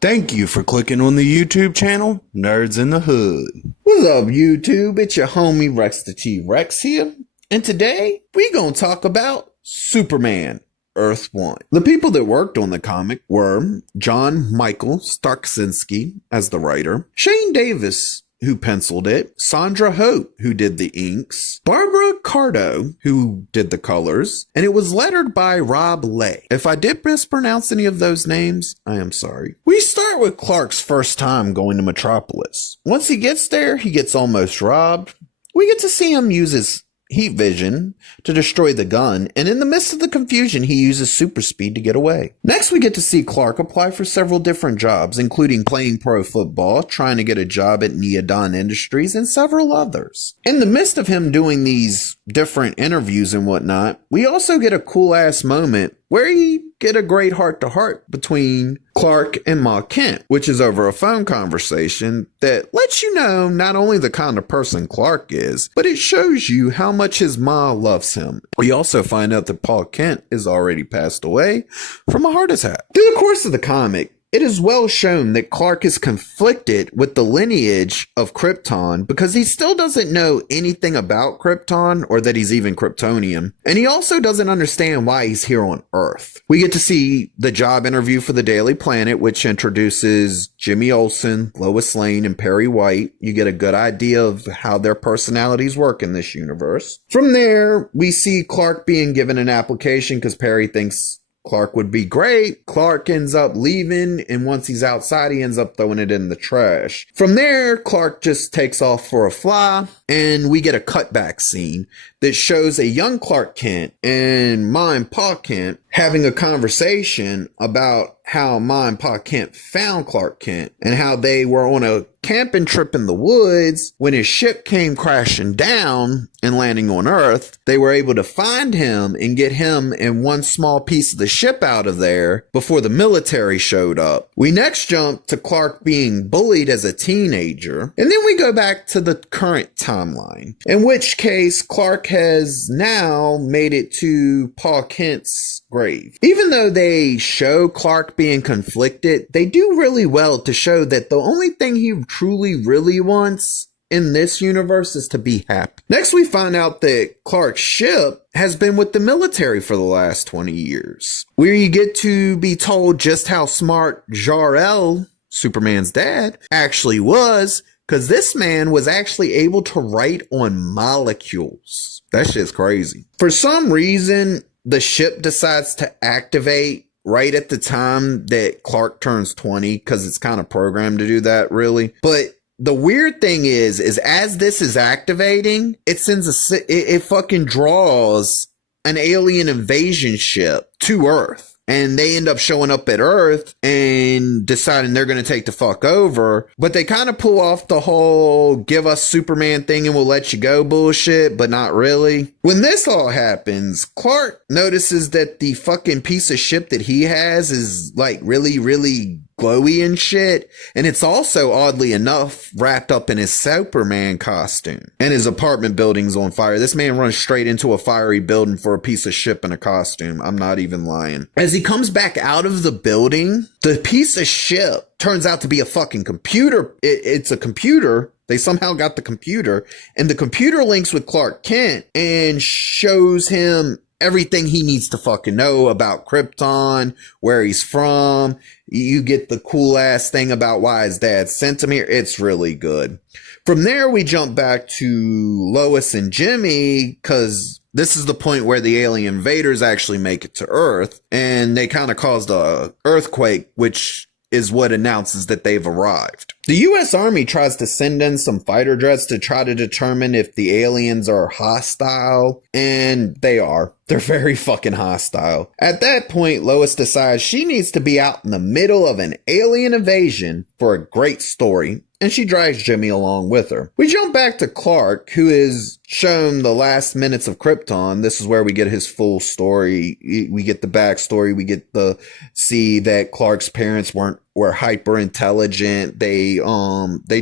Thank you for clicking on the YouTube channel, Nerds in the Hood. What's up, YouTube? It's your homie Rex the T-Rex here. And today, we gonna talk about Superman, Earth 1. The people that worked on the comic were John Michael Starksinski as the writer, Shane Davis, who penciled it, Sandra Hope, who did the inks, Barbara Cardo, who did the colors, and it was lettered by Rob Lay. If I did mispronounce any of those names, I am sorry. We start with Clark's first time going to Metropolis. Once he gets there, he gets almost robbed. We get to see him use his heat vision to destroy the gun, and in the midst of the confusion, he uses super speed to get away. Next, we get to see Clark apply for several different jobs, including playing pro football, trying to get a job at Neodon Industries, and several others. In the midst of him doing these different interviews and whatnot, we also get a cool-ass moment where he get a great heart-to-heart between Clark and Ma Kent, which is over a phone conversation that lets you know not only the kind of person Clark is, but it shows you how much his ma loves him. We also find out that Paul Kent is already passed away from a heart attack. Through the course of the comic, it is well shown that Clark is conflicted with the lineage of Krypton because he still doesn't know anything about Krypton or that he's even Kryptonian. And he also doesn't understand why he's here on Earth. We get to see the job interview for the Daily Planet, which introduces Jimmy Olsen, Lois Lane, and Perry White. You get a good idea of how their personalities work in this universe. From there, we see Clark being given an application because Perry thinks Clark would be great. Clark ends up leaving, and once he's outside, he ends up throwing it in the trash. From there, Clark just takes off for a fly, and we get a cutback scene that shows a young Clark Kent and Ma and Pa Kent having a conversation about how Ma and Pa Kent found Clark Kent and how they were on a camping trip in the woods. When his ship came crashing down and landing on Earth, they were able to find him and get him and one small piece of the ship out of there before the military showed up. We next jump to Clark being bullied as a teenager, and then we go back to the current timeline, in which case Clark has now made it to Pa Kent's grave. Even though they show Clark being conflicted, they do really well to show that the only thing he truly really wants in this universe is to be happy. Next, we find out that Clark's ship has been with the military for the last 20 years, where you get to be told just how smart Jor-El, Superman's dad, actually was, because this man was actually able to write on molecules. That shit's crazy. For some reason, the ship decides to activate right at the time that Clark turns 20, because it's kind of programmed to do that, really. But the weird thing is as this is activating, it sends it fucking draws an alien invasion ship to Earth. And they end up showing up at Earth and deciding they're going to take the fuck over. But they kind of pull off the whole give us Superman thing and we'll let you go bullshit, but not really. When this all happens, Clark notices that the fucking piece of shit that he has is like really, really glowy and shit. And it's also, oddly enough, wrapped up in his Superman costume. And his apartment building's on fire. This man runs straight into a fiery building for a piece of shit in a costume. I'm not even lying. As he comes back out of the building, the piece of shit turns out to be a fucking computer. It's a computer. They somehow got the computer, and the computer links with Clark Kent and shows him everything he needs to fucking know about Krypton, where he's from. You get the cool ass thing about why his dad sent him here. It's really good. From there, we jump back to Lois and Jimmy, because this is the point where the alien invaders actually make it to Earth, and they kind of caused a earthquake, which is what announces that they've arrived. The U.S. Army tries to send in some fighter jets to try to determine if the aliens are hostile, and they are. They're very fucking hostile. At that point, Lois decides she needs to be out in the middle of an alien invasion for a great story, and she drags Jimmy along with her. We jump back to Clark, who is shown the last minutes of Krypton. This is where we get his full story. We get the backstory. We get to see that Clark's parents were hyper intelligent. They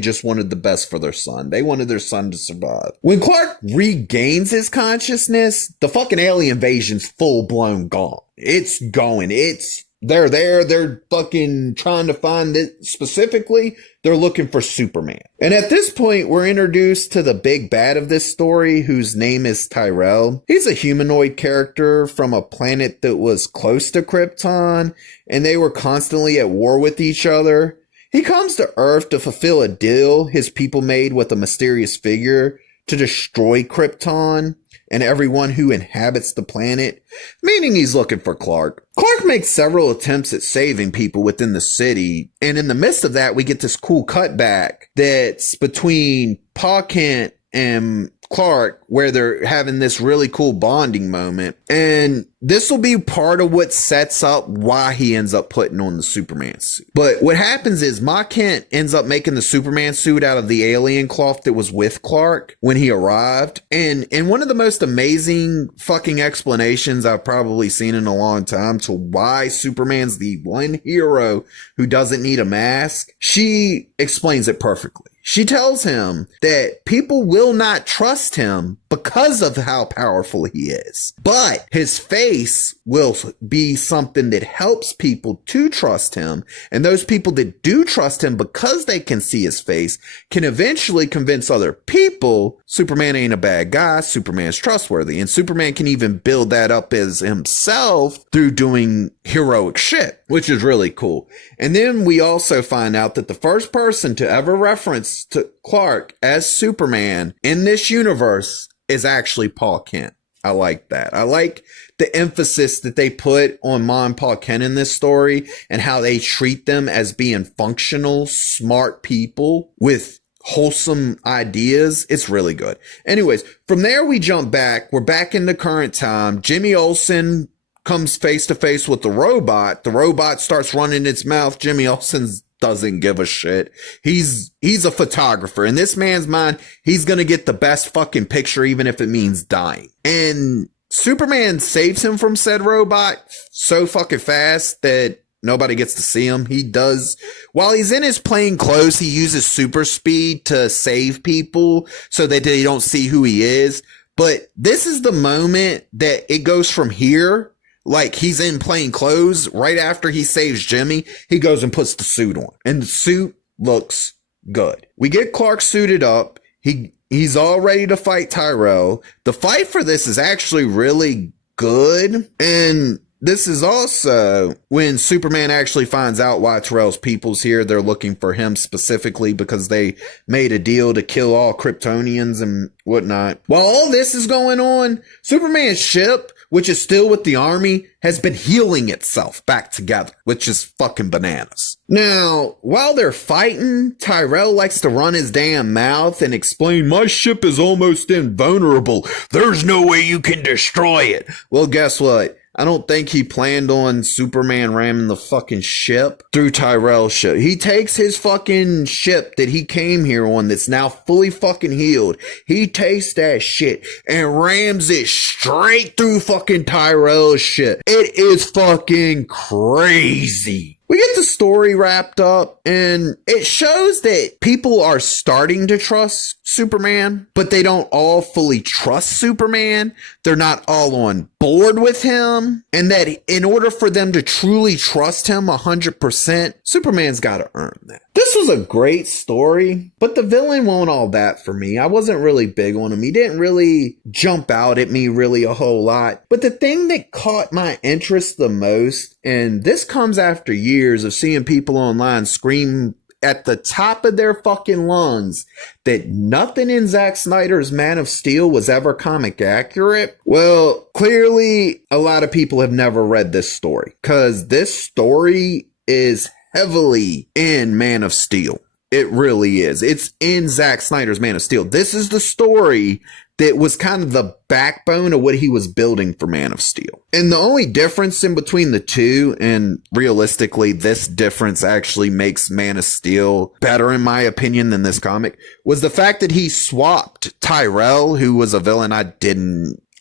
just wanted the best for their son. They wanted their son to survive. When Clark regains his consciousness, the fucking alien invasion's full blown gone. It's going. It's they're there. They're fucking trying to find it. Specifically, they're looking for Superman. And at this point, we're introduced to the big bad of this story, whose name is Tyrell. He's a humanoid character from a planet that was close to Krypton, and they were constantly at war with each other. He comes to Earth to fulfill a deal his people made with a mysterious figure to destroy Krypton and everyone who inhabits the planet, meaning he's looking for Clark. Clark makes several attempts at saving people within the city, and in the midst of that, we get this cool cutback that's between Pa Kent and Clark, where they're having this really cool bonding moment. And this will be part of what sets up why he ends up putting on the Superman suit. But what happens is Ma Kent ends up making the Superman suit out of the alien cloth that was with Clark when he arrived. And in one of the most amazing fucking explanations I've probably seen in a long time to why Superman's the one hero who doesn't need a mask, she explains it perfectly. She tells him that people will not trust him because of how powerful he is, but his face will be something that helps people to trust him. And those people that do trust him because they can see his face can eventually convince other people Superman ain't a bad guy. Superman's trustworthy. And Superman can even build that up as himself through doing heroic shit, which is really cool. And then we also find out that the first person to ever reference to Clark as Superman in this universe is actually Pa Kent. I like that. I like the emphasis that they put on Ma and Pa Kent in this story and how they treat them as being functional, smart people with wholesome ideas. It's really good. Anyways, from there we jump back. We're back in the current time. Jimmy Olsen comes face to face with the robot. The robot starts running its mouth. Jimmy Olsen doesn't give a shit. He's a photographer. In this man's mind, he's gonna get the best fucking picture, even if it means dying. And Superman saves him from said robot so fucking fast that nobody gets to see him. He does, while he's in his plain clothes, he uses super speed to save people so that they don't see who he is. But this is the moment that it goes from here. Like, he's in plain clothes. Right after he saves Jimmy, he goes and puts the suit on. And the suit looks good. We get Clark suited up. He's all ready to fight Tyrell. The fight for this is actually really good. And this is also when Superman actually finds out why Tyrell's people's here. They're looking for him specifically because they made a deal to kill all Kryptonians and whatnot. While all this is going on, Superman's ship, which is still with the army, has been healing itself back together, which is fucking bananas. Now, while they're fighting, Tyrell likes to run his damn mouth and explain, my ship is almost invulnerable. There's no way you can destroy it. Well, guess what? I don't think he planned on Superman ramming the fucking ship through Tyrell's ship. He takes his fucking ship that he came here on that's now fully fucking healed. He takes that shit and rams it straight through fucking Tyrell's ship. It is fucking crazy. We get the story wrapped up, and it shows that people are starting to trust Superman, but they don't all fully trust Superman. They're not all on board with him, and that in order for them to truly trust him 100%, Superman's got to earn that. This was a great story, but the villain won't all that for me. I wasn't really big on him. He didn't really jump out at me really a whole lot. But the thing that caught my interest the most, and this comes after years of seeing people online scream at the top of their fucking lungs that nothing in Zack Snyder's Man of Steel was ever comic accurate. Well, clearly a lot of people have never read this story, because this story is heavily in Man of Steel. It really is. It's in Zack Snyder's Man of Steel. This is the story that was kind of the backbone of what he was building for Man of Steel. And the only difference in between the two, and realistically, this difference actually makes Man of Steel better, in my opinion, than this comic, was the fact that he swapped Tyrell, who was a villain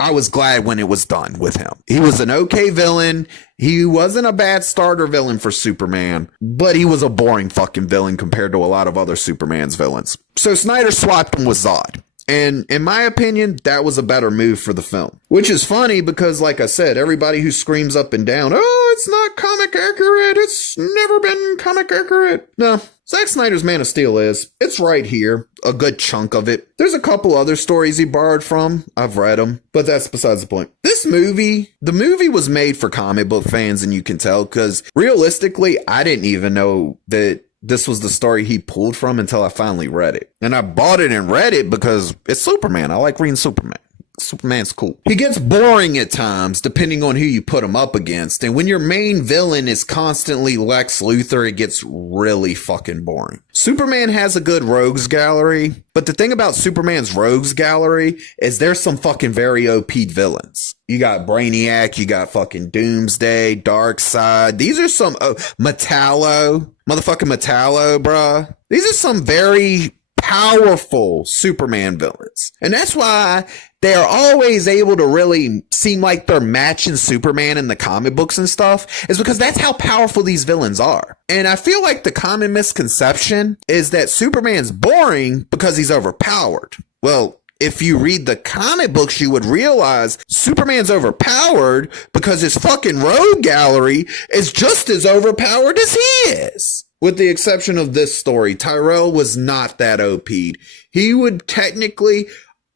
I was glad when it was done with him. He was an okay villain. He wasn't a bad starter villain for Superman, but he was a boring fucking villain compared to a lot of other Superman's villains. So Snyder swapped him with Zod. And in my opinion, that was a better move for the film. Which is funny because, like I said, everybody who screams up and down, oh, it's not comic accurate, it's never been comic accurate. No, Zack Snyder's Man of Steel is. It's right here, a good chunk of it. There's a couple other stories he borrowed from. I've read them, but that's besides the point. The movie was made for comic book fans, and you can tell because realistically, I didn't even know that this was the story he pulled from until I finally read it. And I bought it and read it because it's Superman. I like reading Superman. Superman's cool. He gets boring at times depending on who you put him up against. And when your main villain is constantly Lex Luthor, it gets really fucking boring. Superman has a good rogues gallery, but the thing about Superman's rogues gallery is there's some fucking very OP villains. You got Brainiac, you got fucking Doomsday, Darkseid. These are some Metallo, motherfucking Metallo, bruh. These are some very powerful Superman villains. And that's why they are always able to really seem like they're matching Superman in the comic books and stuff, is because that's how powerful these villains are. And I feel like the common misconception is that Superman's boring because he's overpowered. Well, if you read the comic books, you would realize Superman's overpowered because his fucking rogue gallery is just as overpowered as he is. With the exception of this story, Tyrell was not that OP'd. He would technically,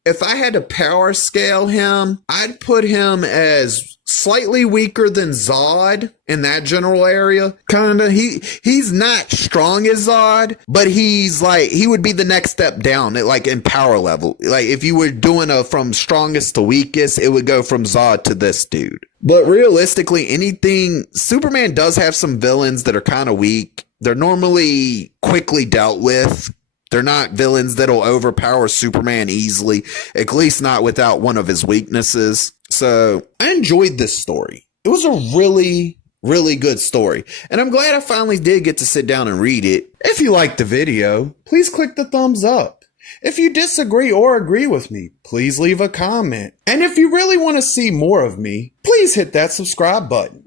if I had to power scale him, I'd put him as slightly weaker than Zod in that general area. Kinda. He's not strong as Zod, but he's like, he would be the next step down, like in power level. Like if you were doing a from strongest to weakest, it would go from Zod to this dude. But realistically, Superman does have some villains that are kind of weak. They're normally quickly dealt with. They're not villains that'll overpower Superman easily, at least not without one of his weaknesses. So I enjoyed this story. It was a really, really good story. And I'm glad I finally did get to sit down and read it. If you liked the video, please click the thumbs up. If you disagree or agree with me, please leave a comment. And if you really want to see more of me, please hit that subscribe button.